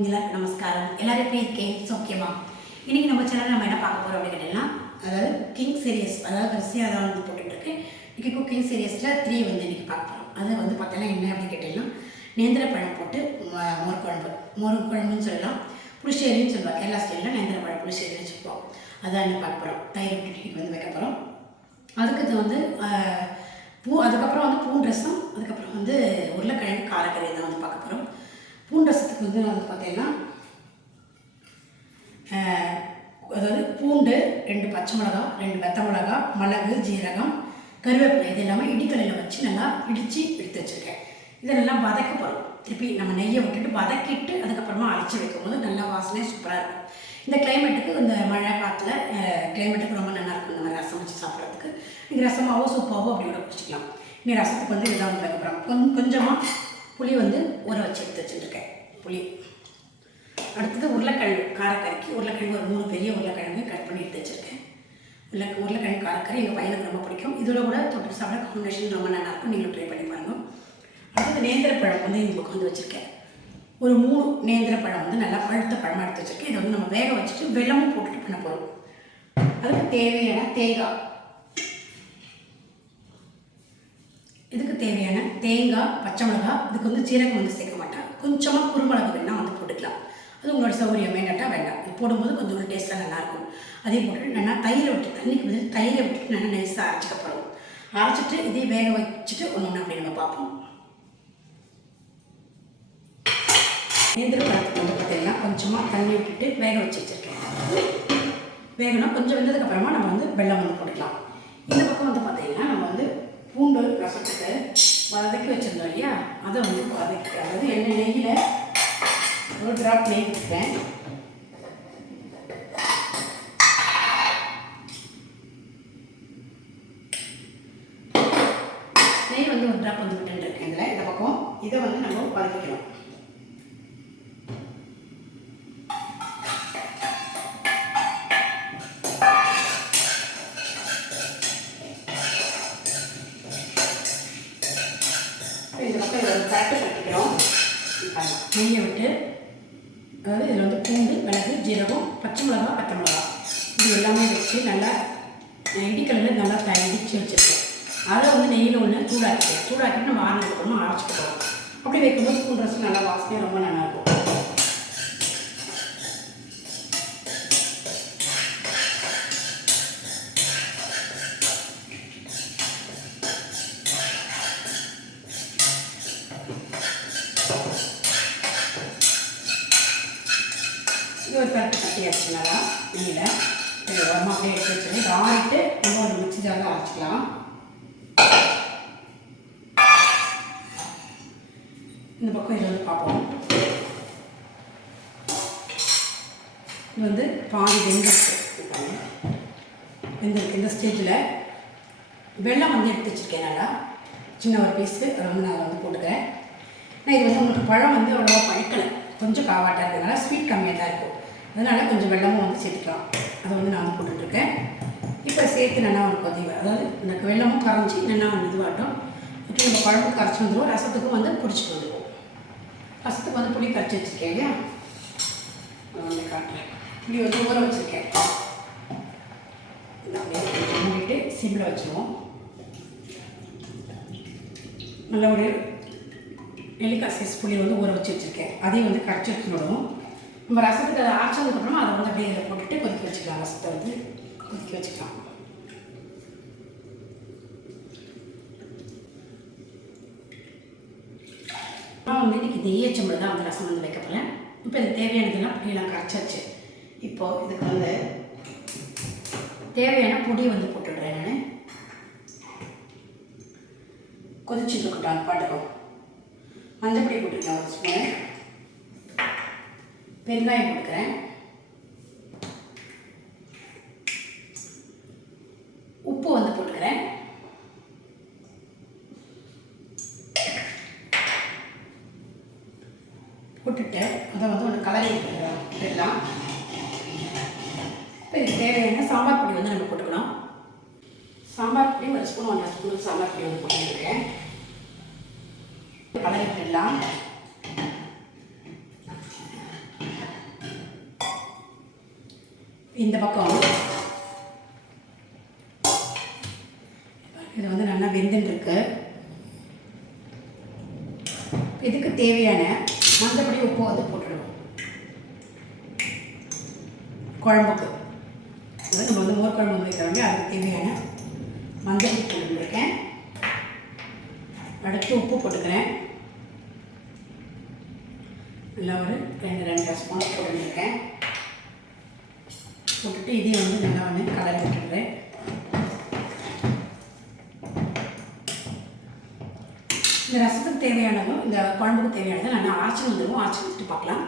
எல்லாருக்கும் நமஸ்காரம். எல்லாரும் எப்படி இருக்கேன்? சௌக்கியமா? இன்னைக்கு நம்ம சேனல் நம்ம என்ன பார்க்க போறோம் அப்படின்னு கேட்டீங்கன்னா, அதாவது குக்கிங் சீரியஸ், அதாவது வரிசையாக அதான் வந்து போட்டுட்டு இருக்கேன். இன்னைக்கு குக்கிங் சீரியஸில் 3 வந்து இன்னைக்கு பார்க்க போகிறோம். அது வந்து பார்த்தீங்கன்னா என்ன அப்படின்னு கேட்டீங்கன்னா, நேந்திர பழம் போட்டு மோர் குழம்பு. மோர் குழம்புன்னு சொல்லலாம், புளிச்சேரின்னு சொல்லுவாங்க. கேரளா ஸ்டைலில் நேந்திர பழம் புளிச்சேரின்னு சொல்லுவோம். அதான் என்ன பார்க்க போகிறோம். தயிர் விட்டு வந்து வைக்க போகிறோம். அதுக்கு வந்து அதுக்கப்புறம் வந்து பூண்டு ரசம், அதுக்கப்புறம் வந்து உருளைக்கிழங்கு காரக்கறி தான் வந்து பார்க்க போகிறோம். பூண்டு ரசத்துக்கு வந்து பார்த்தீங்கன்னா, அதாவது பூண்டு, 2 பச்சை மிளகா, 2 வெத்த மிளகா, மிளகு, ஜீரகம், கருவேப்பிலை இது எல்லாமே இடிக்கல்லில் வச்சு நல்லா இடித்து எடுத்து வச்சுருக்கேன். இதை நல்லா வதக்க போகிறோம். திருப்பி நம்ம நெய்யை விட்டுட்டு வதக்கிட்டு அதுக்கப்புறமா அரைச்சி வைக்கும்போது நல்லா வாசனையாக சூப்பராக இருக்கும். இந்த கிளைமேட்டுக்கு, இந்த மழை காற்றுல கிளைமேட்டுக்கு ரொம்ப நல்லாயிருக்கும் இந்த மாதிரி ரசம் வச்சு சாப்பிட்றதுக்கு. நீங்கள் ரசமாவோ சூப்பாவோ அப்படி கூட குடிச்சிக்கலாம். இனி ரசத்துக்கு வந்து இதான் வந்து வைக்க போகிறோம். கொஞ்சமாக புளி வந்து ஊற வச்சு எடுத்து வச்சுருக்கேன். புளி. அடுத்தது உருளைக்கிழங்கு காரக்கறிக்கு உருளைக்கிழங்கு ஒரு 3 பெரிய உருளைக்கிழங்கு கட் பண்ணி எடுத்து வச்சுருக்கேன். உருளைக்கிழங்கு காரக்கறி எங்கள் பையனுக்கு ரொம்ப பிடிக்கும். இதில் கூட தொட்டு சாப்பிட காம்பினேஷன் ரொம்ப நல்லாயிருக்கும். நீங்களும் ட்ரை பண்ணி பாருங்கள். அடுத்தது நேந்திர பழம் வந்து இந்த பக்கம் வந்து வச்சுருக்கேன். ஒரு 3 நேந்திர பழம் வந்து நல்லா பழுத்த பழமாக எடுத்து வச்சுருக்கேன். இதை வந்து நம்ம வேக வச்சுட்டு வெல்லமும் போட்டுட்டு பண்ண போகிறோம். அதுக்கு தேவையான தேங்காய், இதுக்கு தேவையான தேங்காய், பச்சை மிளகா, இதுக்கு வந்து சீரகம் வந்து சேர்க்க மாட்டேன். கொஞ்சமாக குறுமிளகு வேணால் வந்து போட்டுக்கலாம். அது உங்களோட சௌகரியம், வேண்டாம் வேண்டாம். இது போடும்போது கொஞ்சம் டேஸ்ட்டாக நல்லாயிருக்கும். அதையும் போட்டுட்டு நல்லா தயிரை விட்டு, தண்ணிக்கு பதில் தயிரை விட்டுட்டு நல்லா நைஸாக அரைச்சிக்க போகிறோம். அரைச்சிட்டு இதையும் வேக வச்சுட்டு ஒன்று அப்படி நம்ம பார்ப்போம். நேந்திர பழத்துக்கு வந்து பார்த்தீங்கன்னா கொஞ்சமாக தண்ணி விட்டுட்டு வேக வச்சு வச்சுருக்கேன். வேகணும். கொஞ்சம் வெந்ததுக்கப்புறமா நம்ம வந்து வெல்லம் வந்து போட்டுக்கலாம். இந்த பக்கம் வந்து பார்த்தீங்கன்னா நம்ம வந்து பூண்டு ரசத்துக்கு வதக்கி வச்சுருந்தோம் இல்லையா, அதை வந்து வதக்கி, அதாவது நெய்யில் ஒரு ட்ராப் நெய் விட்டுருக்கேன். நெய் வந்து ஒரு ட்ராப் வந்து விட்டுருக்கேன். இதில் இந்த பக்கம் இதை வந்து நம்ம வதக்கிக்கலாம். இந்த பக்கம் இதில் ஒரு பரட்டு கட்டிக்கிறோம். நெய்யை விட்டு, அதாவது இதில் வந்து பூண்டு, மிளகு, ஜீரகம், பச்சை மிளகா, வெத்த மிளகா இது எல்லாமே வச்சு நல்லா இடிக்கல்லில் நல்லா இடித்து வச்சுருக்கேன். அதை வந்து நெய்யில் ஒன்று சூடாக்கிட்டு நம்ம ஆறுனதுக்கப்புறமா அரைச்சிக்கிட்டோம். அப்படி வைக்கும்போது பூண்டு ரசம் நல்லா வாசனையாக ரொம்ப நல்லாயிருக்கும். இது ஒரு பரட்டு கட்டியாச்சு நல்லா நெய்யில். இது உரமாக அப்படியே எடுத்து வச்சுட்டு இதை ஆறிட்டு நம்ம ஒரு மிக்ஸி ஜாரில் அரைச்சிக்கலாம். இந்த பக்கம் இதை வந்து பார்ப்போம். இது வந்து பாதி வெந்திருக்கு. இந்த ஸ்டேஜில் வெல்லம் வந்து எடுத்து வச்சுருக்கேன். நல்லா சின்ன ஒரு பீஸு அதை வந்து நான் வந்து போட்டுக்கிறேன். நான் இது வந்து உங்களுக்கு பழம் வந்து அவ்வளோவா பழுக்கலை, கொஞ்சம் காவாட்டாக இருக்கிறதுனால ஸ்வீட் கம்மியாக தான் இருக்கும். அதனால் கொஞ்சம் வெல்லமும் வந்து சேர்த்துக்கலாம். அதை வந்து நான் வந்து போட்டுட்ருக்கேன். இப்போ சேர்த்து நல்லா ஒரு கொதிவை, அதாவது இந்த வெல்லமும் கரைஞ்சி நல்லா வந்து இதுவாட்டும். இப்போ நம்ம குழம்புக்கு கரைச்சி வந்துடுவோம். ரசத்துக்கும் வந்து பிடிச்சிட்டு வந்துடுவோம். ரசத்துக்கு வந்து புளி கரைச்சி வச்சுருக்கேன் இல்லையா, அதை வந்து காட்டுறேன். புளி வந்து ஊற வச்சுருக்கேன். கொஞ்சம் மூடிட்டு சிம்மில் வச்சுருவோம். நல்ல ஒரு நெல்லிக்காய் சைஸ் புளி வந்து ஊற வச்சு வச்சுருக்கேன். அதையும் வந்து கரைச்சி வச்சுடுவோம். நம்ம ரசத்துக்கு அதை அரைச்சதுக்கப்புறமா அதை வந்து அப்படியே இதில் போட்டுட்டு கொதிக்க வச்சுக்கலாம். ரசத்தை வந்து கொதிக்க வச்சுக்கலாம். நான் வந்து இன்றைக்கி நெய்யச்சம்பளை தான் வந்து ரசம் வந்து வைக்க போகிறேன். இப்போ இதுக்கு தேவையானதெல்லாம் புளியெல்லாம் கரைச்சாச்சு. இப்போது இதுக்கு வந்து தேவையான பொடியை வந்து போட்டுடுறேன். நான் கொதிச்சுட்டு இருக்கட்டும். பாட்டுக்கும் மஞ்சள் பொடி போட்டுருக்கேன், ஒரு ஸ்பூனு பெருங்காயம் போட்டுக்கிறேன், உப்பு வந்து போட்டுக்கிறேன், போட்டுட்டு அதை வந்து ஒன்று கலரி விட்டுடலாம். இப்போ இதுக்கு தேவையான சாம்பார் பொடி வந்து நம்ம போட்டுக்கணும். சாம்பார் பொடி ஒரு ஸ்பூன் 1.5 ஸ்பூன் சாம்பார் பொடி வந்து போட்டுருக்கேன். கலரி விட்டுடலாம். இந்த பக்கம் இது வந்து நல்லா வெந்துட்டுருக்கு. இதுக்கு தேவையான மஞ்சப்பொடி உப்பு வந்து போட்டுடுவோம். குழம்புக்கு அதாவது நம்ம வந்து மோர் குழம்பு வைக்கிறாங்க, அதுக்கு தேவையான மஞ்சள் போட்டுருக்கேன். அடுத்து உப்பு போட்டுக்கிறேன். நல்லா ஒரு 2 ஸ்பூன் போட்டுருக்கேன். போட்டுட்டு இதையும் வந்து நல்லா வந்து கலரி விட்டுடுறேன். இந்த ரசத்துக்கு தேவையானதும் இந்த குழம்புக்கு தேவையானதும் நல்லா அரைச்சி வந்துடுவோம். அரைச்சி வச்சுட்டு பார்க்கலாம்.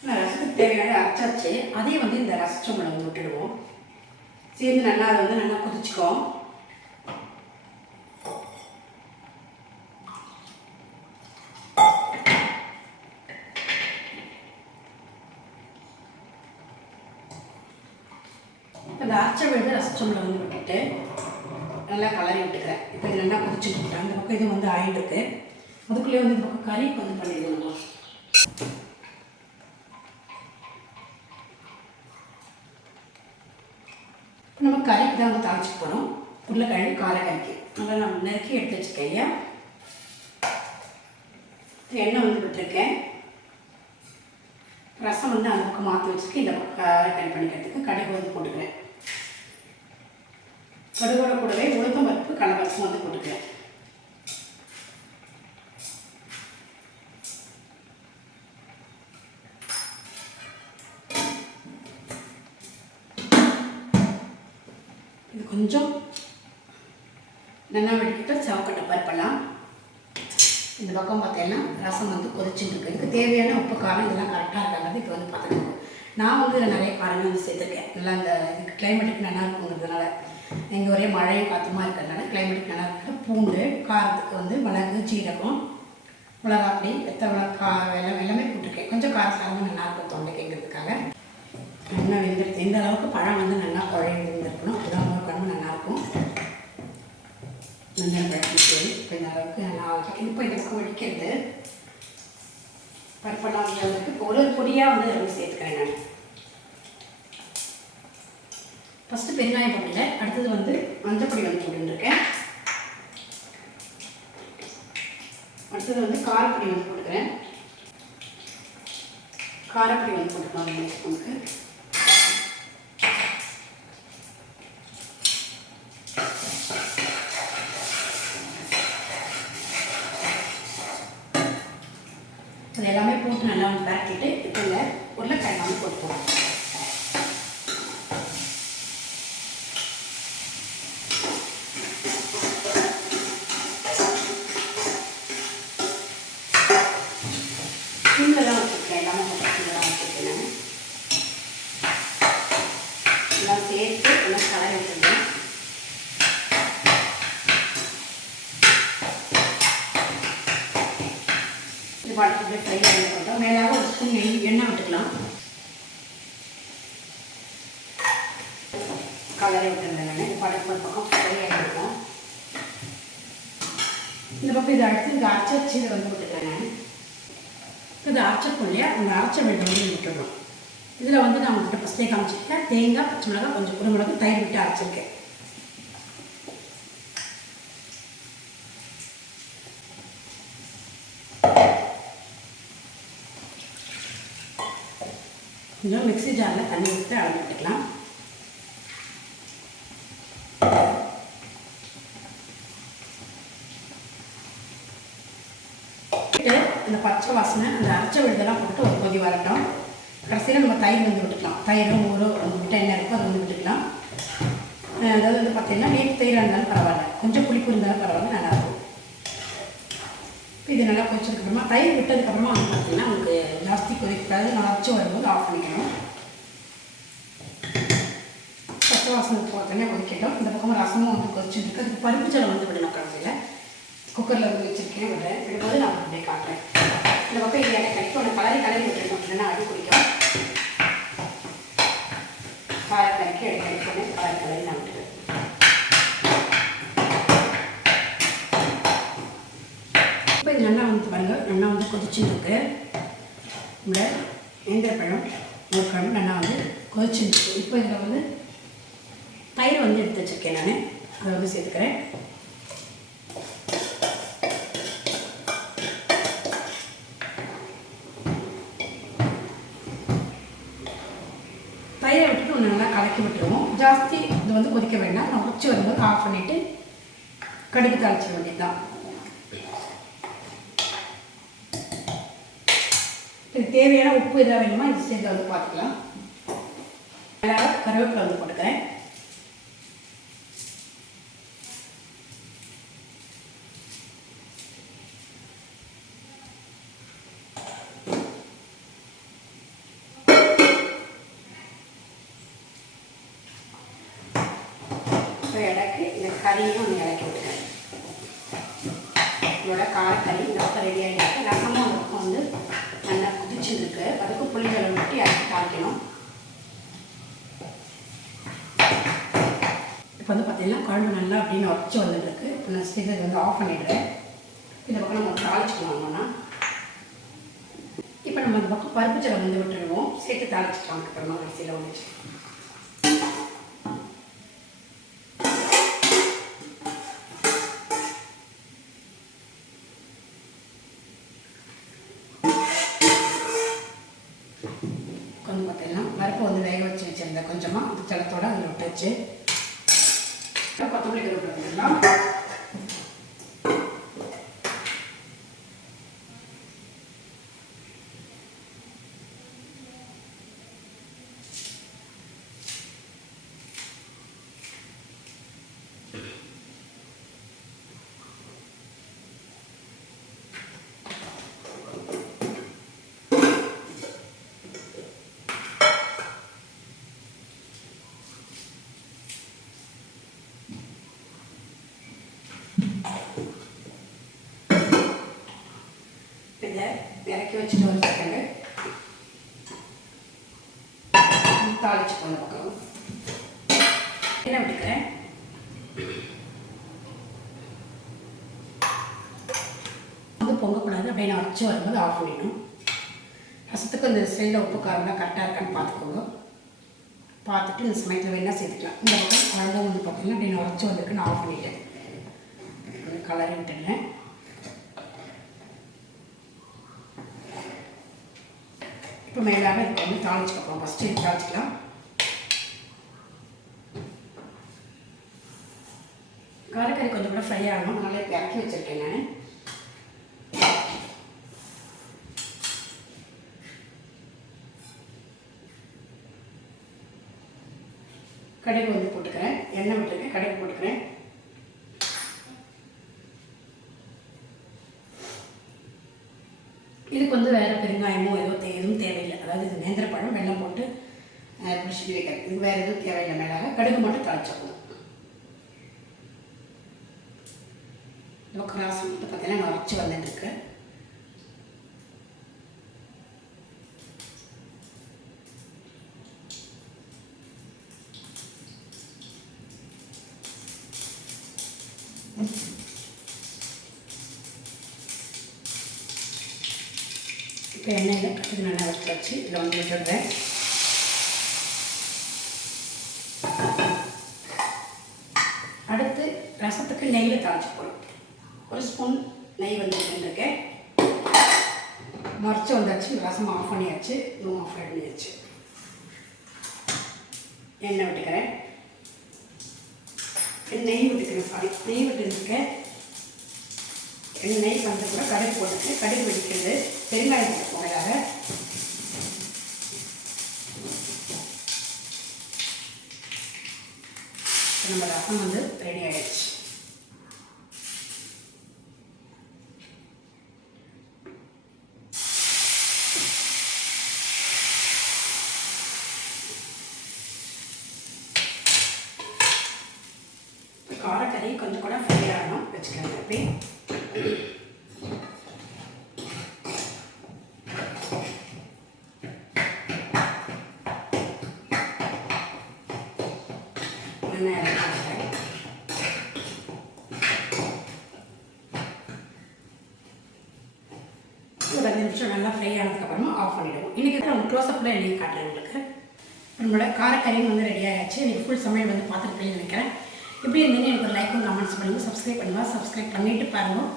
இந்த ரசத்துக்கு தேவையானது அரைச்சாச்சு. அதையும் வந்து இந்த ரசச்சம்பளை வந்து விட்டுடுவோம். சேர்ந்து நல்லா அதை வந்து நல்லா கொதிச்சுக்கோம். அந்த அரைச்ச விழுது ரசச்சம்பளை வந்து விட்டுட்டு நல்லா கலரி விட்டுக்கிறேன். இப்போ இது நல்லா கொதிச்சுட்டு விட்டேன். அந்த பக்கம் இது வந்து ஆயில் இருக்குது. அதுக்குள்ளேயே வந்து இந்த பக்கம் கறி வந்து பண்ணிடுவோம். இப்போ நம்ம கறிக்கு தான் வந்து தாளிச்சு போகிறோம். உருளைக்கிழங்கு காலைக்கறிக்கு நல்லா நம்ம நறுக்கி எடுத்து வச்சுருக்கேன் இல்லையா. எண்ணெய் வந்து விட்டுருக்கேன். ரசம் வந்து அந்த பக்கம் மாற்றி வச்சுருக்கேன். இந்த பக்கம் காலைக்கறி பண்ணிக்கிறதுக்கு கடுகு வந்து போட்டுக்கிறேன். கடுகோட கூடவே உளுத்தம் பருப்பு கடலைப்பருப்பு வந்து போட்டுக்கிறேன். இது கொஞ்சம் நல்லா வெடிக்கிட்ட சவக்கட்டை பருப்பெல்லாம் இந்த பக்கம் பார்த்தீங்கன்னா ரசம் வந்து கொதிச்சுட்டு இருக்கு. இதுக்கு தேவையான உப்பு காரம் இதெல்லாம் கரெக்டாக இருக்காங்க. இப்போ வந்து பார்த்துக்கணும். நான் வந்து இதில் நிறைய காரங்கள் வந்து சேர்த்துருக்கேன். நல்லா இந்த இதுக்கு கிளைமேட்டுக்கு நல்லா இருக்குங்கிறதுனால, இங்கே ஒரே மழையும் காற்றுமா இருக்கிறதுனால கிளைமேட்டுக்கு நல்லா இருக்குது. பூண்டு காரத்துக்கு வந்து மிளகு ஜீரகம் மிளகாப்பொடி எல்லாமே போட்டிருக்கேன். கொஞ்சம் காரசாரமாக நல்லாயிருக்கும் தொண்டைக்குங்கிறதுக்காக. நல்லா வெந்துடுது. இந்த அளவுக்கு பழம் வந்து நல்லா குழைய வெந்திருக்கணும். அதுதான் ஒரு குழம்பு நல்லாயிருக்கும். மஞ்சள் பழத்துக்கு இப்போ இந்த அளவுக்கு நல்லா ஆகும். இப்போ இந்த பக்கம் வெடிக்கிறது பருப்பெல்லாம் வந்து இப்போ ஒரு பொடியாக வந்து அதில் சேர்த்துக்கிறேன். நான் ஃபஸ்ட்டு பெருங்காயம் போடல, அடுத்தது வந்து மஞ்சப்பொடி வந்து போட்டுருக்கேன். அடுத்தது வந்து காரப்பொடி வந்து போட்டுக்கிறேன். காரப்பொடி வந்து போட்டுக்கலாம் 2 ஸ்பூனுக்கு. அது எல்லாமே போட்டு நல்லா வந்து பரட்டிட்டு இப்போ இந்த உருளைக்கிழங்கு வந்து போட்டுக்கலாம். சிம்மில் வச்சுருக்கேன். எல்லாமே சிம்மில் வச்சுருக்கேன். எல்லாம் சேர்த்து எல்லாம் கலரி விட்டுருக்கேன். இது பாட்டு ஃப்ரை பண்ணி போட்டோம். மேலாக ஒரு ஸ்பூன் எண்ணெய் விட்டுக்கலாம். கலரி விட்டுருந்தேன். நான் இது பாட்டு ஒரு பக்கம் ஃப்ரை ஆகிருக்கோம். இந்த பக்கம் இதை அடுத்து இதை அரைச்சி வச்சு இதை வந்து விட்டுக்கிறேன். நான் இது அரைச்சிருக்கோம் இல்லையா, அந்த அரைச்ச வெள்ளை விட்டுடணும். இதில் வந்து நான் உங்கள்கிட்ட ஃபஸ்ட்டே காமிச்சிருக்கேன். தேங்காய், பச்சை மிளகாய், கொஞ்சம் குருமிளகு, தயிர் விட்டு அரைச்சிருக்கேன். கொஞ்சம் மிக்ஸி ஜாரில் தண்ணி ஊற்றி அளந்து விட்டுக்கலாம். அந்த பச்சை வாசனை அந்த அரைச்ச விழுதெல்லாம் போட்டு ஒரு கொதி வரட்டும். கடைசியில் நம்ம தயிர் வந்து விட்டுக்கலாம். தயிரும் ஒரு முட்டை என்ன இருக்கோ அது வந்து விட்டுக்கலாம். அதாவது வந்து பார்த்தீங்கன்னா வீட்டு தயிராக இருந்தாலும் பரவாயில்ல, கொஞ்சம் புளிப்பு இருந்தாலும் பரவாயில்ல, நல்லாயிருக்கும். இது நல்லா கொதிச்சதுக்கப்புறமா தயிர் விட்டதுக்கப்புறமா வந்து பார்த்தீங்கன்னா உங்களுக்கு ஜாஸ்தி கொதிக்காது. நல்லா அரைச்சி வரும்போது ஆஃப் பண்ணிக்கணும். பச்சை வாசனை போட்டோன்னே கொதிக்கட்டும். இந்த பக்கம் ரசமும் வந்து கொதிச்சுருக்கு. அதுக்கு பருப்பு ஜலம் வந்து விடணும். கடைசியில் குக்கரில் வந்து வச்சுருக்கேன். விடும்போது நான் அப்படியே காட்டுறேன். இந்த பக்கம் இது எனக்கு கிடைக்கும். ஒன்று கலரி விட்டுருக்கோம். இல்லைன்னா அடி பிடிக்கும். காரக்கறிக்கு எடுக்கணும். கலரி நான் விட்டுருவேன். இப்போ இது நல்லா வந்து பாருங்கள், நல்லா வந்து கொதிச்சுருக்கு. இந்த நேந்திரப்பழம் ஒரு குழம்பு நல்லா வந்து கொதிச்சுருச்சு. இப்போ இதில் வந்து தயிர் வந்து எடுத்து வச்சுருக்கேன் நான், அதை வந்து சேர்த்துக்கிறேன். தயிரை விட்டுட்டு ஒன்று நல்லா கலக்கி விட்டுருவோம். ஜாஸ்தி இது வந்து கொதிக்க வேண்டாம். நான் உச்சி வரும்போது ஆஃப் பண்ணிவிட்டு கடுகு தாளிச்சிட வேண்டியது தான். இது தேவையான உப்பு எதாவது வேணுமா இந்த ஸ்டேஜில் வந்து பார்த்துக்கலாம். மேலே கருவேப்பிலை வந்து போட்டுக்கிறேன். இலக்கு இந்த கறியும் ஒன்று இலக்கி விட்டுக்கிறேன். இதோட காரக்கறி இந்த ரெடி ஆகிட்டு ரசமும் அந்த பக்கம் வந்து நல்லா குதிச்சுருக்கு. அதுக்கு புளிஜலம் விட்டு இறக்கி தாளிக்கணும். இப்போ வந்து பார்த்திங்கன்னா குழம்பு நல்லா அப்படின்னு உடச்சி வந்துட்டுருக்கு. இப்போ நான் ஸ்டேஜ் வந்து ஆஃப் பண்ணிவிடுறேன். இந்த பக்கம் நம்ம தாளிச்சுக்கணும்னா இப்போ நம்ம இந்த பக்கம் பருப்பு ஜலம் வந்து விட்டுருவோம். சேர்த்து தாளிச்சுக்கலாம். அப்புறமா அரிசியில் வந்துச்சு. கொஞ்சம் பார்த்தீங்கன்னா பருப்பு வந்து வேக வச்சு வச்சுருந்தேன். கொஞ்சமாக அந்த ஜலத்தோடு அதில் விட்டாச்சு. கொத்தமல்லி கருவேப்பிலை வந்துடலாம். இதை இறக்கி வச்சுட்டு வந்து தாளிச்சு கொண்டு பக்கம் என்ன விட்டுக்கிறேன். வந்து பொங்கக்கூடாது. அப்படியே நான் வச்சு வரும்போது ஆஃப் பண்ணிடணும். ரசத்துக்கு இந்த சைடில் உப்பு காரம்லாம் கரெக்டாக இருக்கான்னு பார்த்துக்கோங்க. பார்த்துட்டு இந்த சமயத்தில் வேணால் சேர்த்துக்கலாம். இந்த பக்கம் குழம்பு வந்து பார்த்தீங்கன்னா அப்படி நான் வச்சு வந்துருக்கு. நான் ஆஃப் பண்ணிட்டேன். கலரி விட்டுடுறேன். இப்போ மேலாக இதுக்கு வந்து தாளிச்சுக்கலாம். ஃபஸ்ட்டு இது தாளிச்சிக்கலாம். காரக்கறி கொஞ்சம் கூட ஃப்ரை ஆகணும். அதனால் இப்போ இறக்கி வச்சுருக்கேன் நான். கடுகு வந்து போட்டுக்கிறேன். எண்ணெய் விட்டுருக்கேன். கடுகு போட்டுக்கிறேன். இதுக்கு வந்து வேறு பெருங்காயமோ எதுவும் தேவையில்லை. அதாவது இது நேந்திர பழம் வெல்லம் போட்டு பிடிச்சி வைக்கிறது. இது வேறு எதுவும் தேவையில்லை. மேலாக கடுகு மட்டும் தாளிச்சப்போம். நமக்கு ரசம் வந்து பார்த்தீங்கன்னா நான் வச்சு வந்துட்டுருக்கு. இப்போ எண்ணெயில் கடுகு நல்லா வச்சு இதில் வந்து விட்டுடுறேன். அடுத்து ரசத்துக்கு நெய்யில் தாளிச்சு போடும். ஒரு ஸ்பூன் நெய் வந்து விட்டுருக்கேன். மறைச்சி வந்தாச்சு. ரசம் ஆஃப் பண்ணியாச்சு. இதுவும் ஆஃப் பண்ணியாச்சு. எண்ணெய் விட்டுக்கிறேன். நெய் விட்டுக்கிறேன். சாரி, நெய் விட்டுருக்கேன். நெய் வந்து கூட கடுகு போட்டுட்டு கடுகு வெடிக்கிறது. பெருங்காயம் போட்டுக்கோங்க. எல்லாரும் நம்ம ரசம் வந்து ரெடி ஆகிடுச்சு. காரக்கறி கொஞ்சம் கூட ஃப்ரை ஆகணும். வச்சுக்கலாம். அப்படி ஒரு 5 நிமிஷம் நல்லா ஃப்ரை ஆனதுக்கப்புறமா ஆஃப் பண்ணிவிடுவோம். இன்றைக்கி நம்ம க்ளோஸ்அப்பில் எழுதி காட்டுறேன் உங்களுக்கு. நம்மளோட காரக்கறியும் வந்து ரெடி ஆகிடுச்சு. இன்றைக்கி ஃபுல் சமையல் வந்து பார்த்துருப்பேன்னு நினைக்கிறேன். எப்படி இருந்தீங்க எனக்கு ஒரு லைக்கும் கமெண்ட்ஸ் பண்ணுங்கள், சப்ஸ்கிரைப் பண்ணுங்கள். சப்ஸ்கிரைப் பண்ணிவிட்டு பாருங்கள்.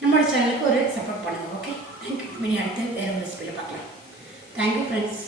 நம்மளோட சேனலுக்கு ஒரு சப்போர்ட் பண்ணுங்கள். Okay, thank you. மினி அடுத்து வேறு ஒரு ரெசிபியில் பார்க்கலாம். Thank you friends.